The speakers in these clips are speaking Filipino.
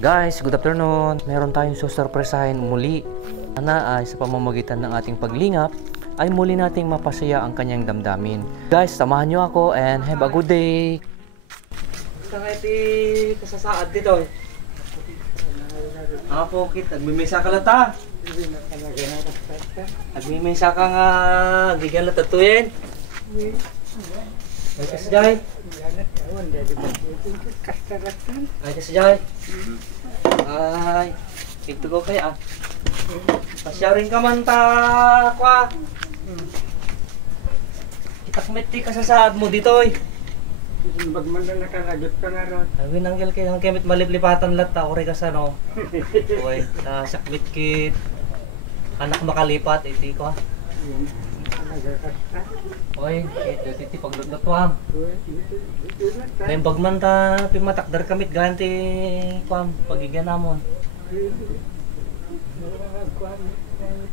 Guys, good afternoon. Meron tayong susurpresahin muli. Sana ay sa pamamagitan ng ating paglingap ay muli nating mapasaya ang kanyang damdamin. Guys, samahan nyo ako and have a good day. Gusto nga iti kasasaad dito. Apo kit, nagmimisa ka lang ta. Nagmimisa ka nga, gigan lang tatuyin. Ay kasjay. Ay kasjay. Ay, ito ko kaya. Pasyarin ka man ta, kwa. Itakmit ka sa saad mo dito eh. Bagman na nakalagip ka na ron. Ay, winanggil kayo ng kemit maliplipatan lahat ta. Uri ka sa no. Uy, ta sakmit kit. Anak makalipat, iti ko ha. Uy, iti pagludlot ko ha. May bagman ta, pimatakdar kamit ganti ko ha. Pagigyan namon.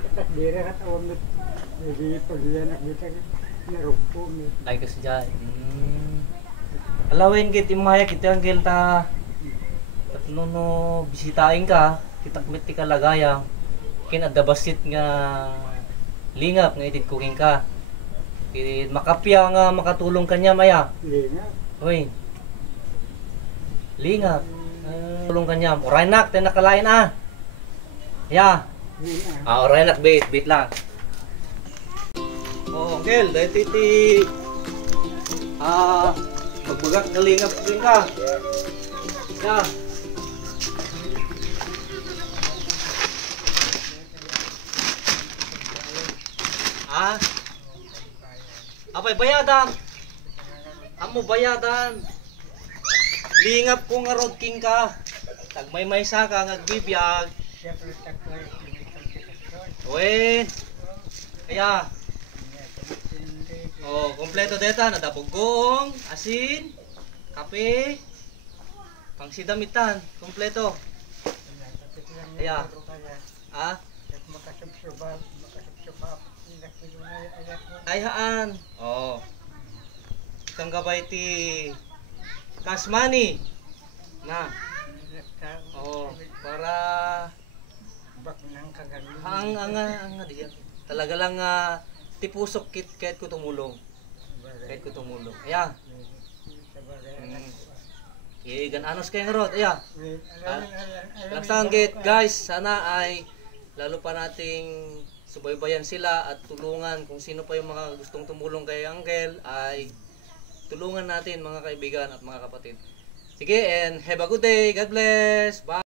Katakdira ka tawag na pag-ianak dito narupo mo. Ay kasi dyan. Alawin kit imaya kita ang ta. Tatlo no bisitahin ka, kitakmit ti kalagayang. Kinadabasit nga lingap nga itit cooking ka. Makapya nga makatulong kanya maya. Lingap. Uy. Lingap. Tulong kanya. Oray nak, tayo nakalain ah. Ya. Oray nak, bait lang. Oh, Angel, dahil titi. Magbagak na lingap rin ka. Ya. Apay bayadan. Amo bayadan. Lingap ko nga road king ka. Tagmay-may sa ka ngagbibiyag. Wen. Kaya. Oh, kompleto deta na dabugong, asin, kape, pangsidamitan, kompleto. Kaya. Ayhaan. Oh. Kang gabay ti cash money. Na. Oh, para ang diyan. Talaga lang tipusok kit kahit ko tumulong. Kahit ko tumulong. Aya. Gananos kay ngarot. Aya. Laksang gate guys, sana ay lalo pa nating subaybayan sila at tulungan kung sino pa yung mga gustong tumulong kay Angel ay tulungan natin mga kaibigan at mga kapatid. Sige and have a good day. God bless. Bye.